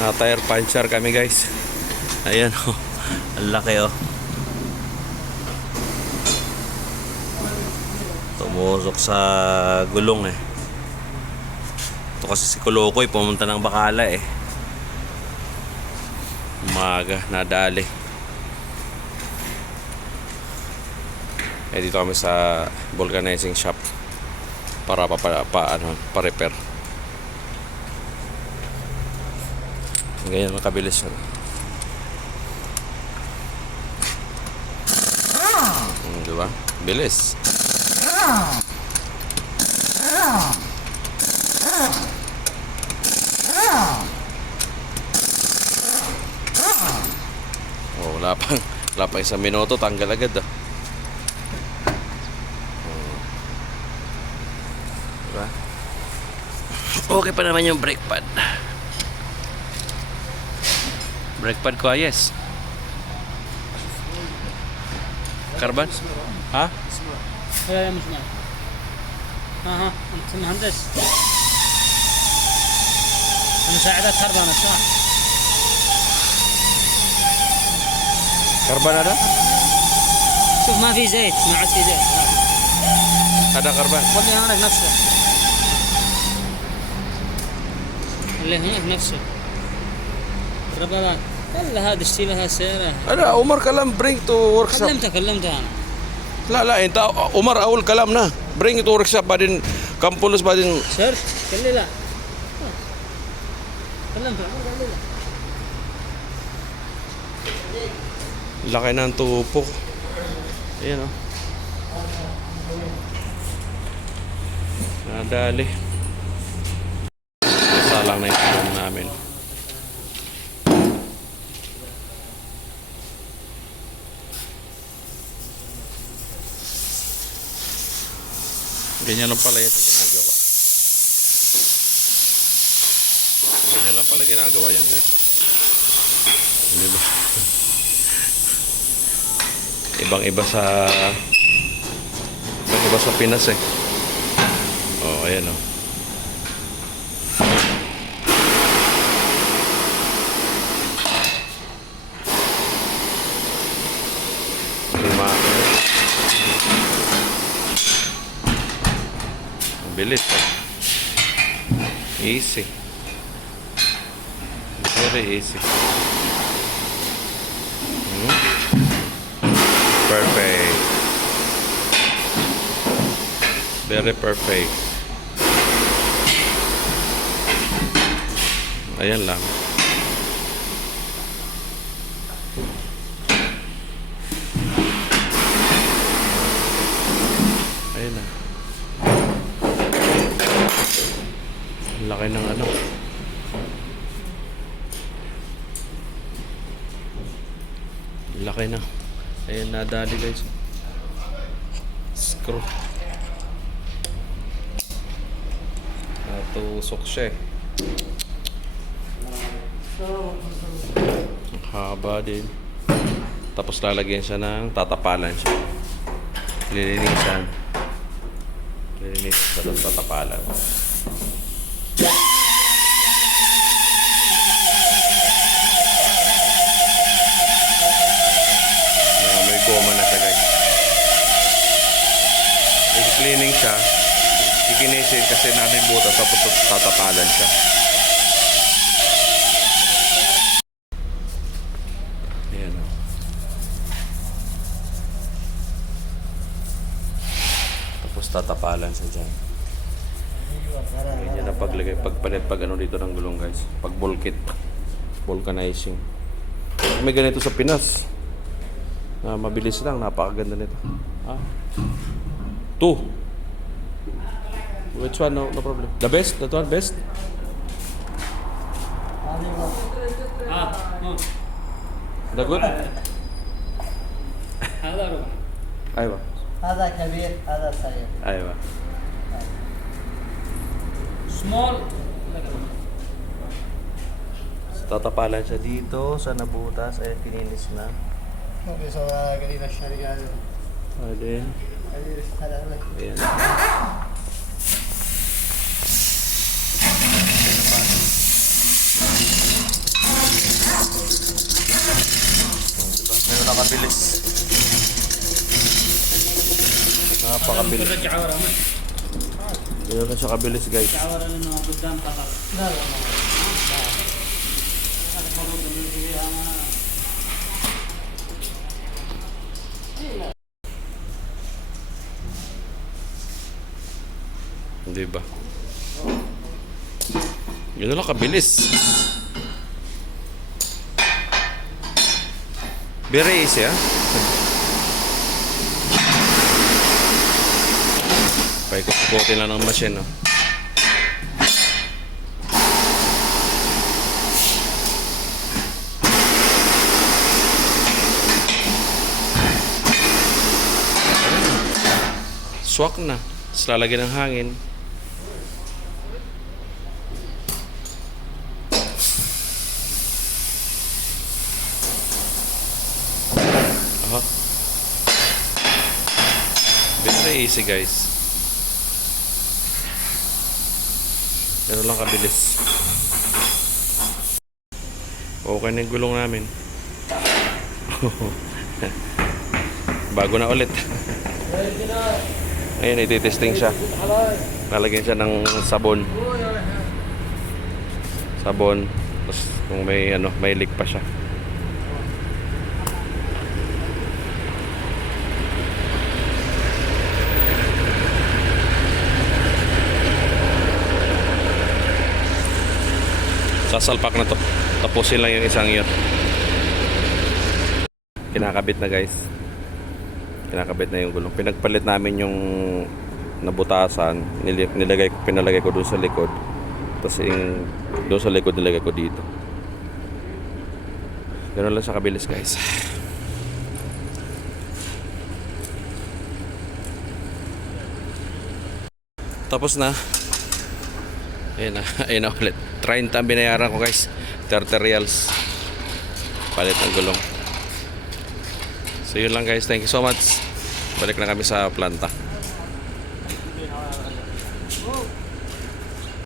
Na tire puncture kami guys. Ayan oh. Ang laki oh. Tumusok sa gulong eh. Ito kasi si Kolokoy pumunta ng Bakala eh. Umaga, nadali. Dito kami sa vulcanizing shop para pa-repair. Ganyan makabilis yun. Diba? Bilis. Oh, wala pang isang minuto, tanggal agad ah. Diba? Okay pa naman yung brake pad. Brake pad ko ayos. Carbon? Ha? لا مش معك ها انت مهندس مساعدة كربون صح Carbon ada? شوف ما في زيت ما عاد في زيت Ada carbon? واللي هناك نفسه اللي هناك نفسه ربما الا هذا اشتري لها سيارة Ada, Umar kalam bring to workshop. كلمته انا لا انت عمر اول كلامنا bring to workshop بعدين كم فلوس بعدين سيرش قال لي لا كلمته قال لي لا laki ng tupok. Ayan oh. Nadali. Salang na yung plan namin. Ganyan lang pala yung ginagawa. Ganyan lang pala ginagawa yan guys. Diba? Ibang-iba sa Pinas eh. Oh, ayan oh. Bilis oh. Easy. Very easy. Perfect. Very perfect. Ayan lang. Ayan na. Laki ng ano. Laki na. Ayan, nadali guys. Screw. Natusok siya eh. Haba din. Tapos lalagyan siya ng tatapalan siya. Lilinisan. Lilinisan siya ng tatapalan. Goma na siya guys. I-cleaning siya. Ikinisin kasi namin butas tapos tatapalan siya. Ayan o. Tapos tatapalan siya dyan. Ganyan na paglagay. Pagpalit pag ano dito ng gulong guys. Pag bulkit. Vulcanizing. May ganito sa Pinas. Mabilis lang, napakaganda nito. 2. Which one? No problem. The best? That one best? The good? هذا ربع Aywa. هذا كبير هذا صغير. Aywa. small Tatapalan siya dito sa nabutas. Ayan, kininis na. ممكن يسوي قليل الشرقة هذا. Ayan. قليل هذا. Ayan. napakabilis. Napakabilis. رجع ورا ما Ganun lang siya kabilis guys. رجع ورا لانه قدام خطر. لا لا ما المفروض انه فيها Di ba? Ganun lang kabilis. Very easy, ah. Paikot-ikotin lang ng machine, no? Swak na. Tapos lalagyan ng hangin. Aha. Very easy guys. Pero lang kabilis. Okay na yung gulong namin. Bago na ulit. Ayun, ititesting siya. Lalagyan siya ng sabon. Sabon. Tapos kung may may leak pa siya. Sasalpak na to. Tapusin lang yung isang yun. Kinakabit na guys. Kinakabit na yung gulong. Pinagpalit namin yung nabutasan. Pinalagay ko doon sa likod. Tapos doon sa likod nilagay ko dito. Ganun lang siya kabilis guys. Tapos na. Ayun na. Ayun na ulit. 30 ang binayaran ko guys. 30 reals. Palit ang gulong. So yun lang guys. Thank you so much. Balik na kami sa planta.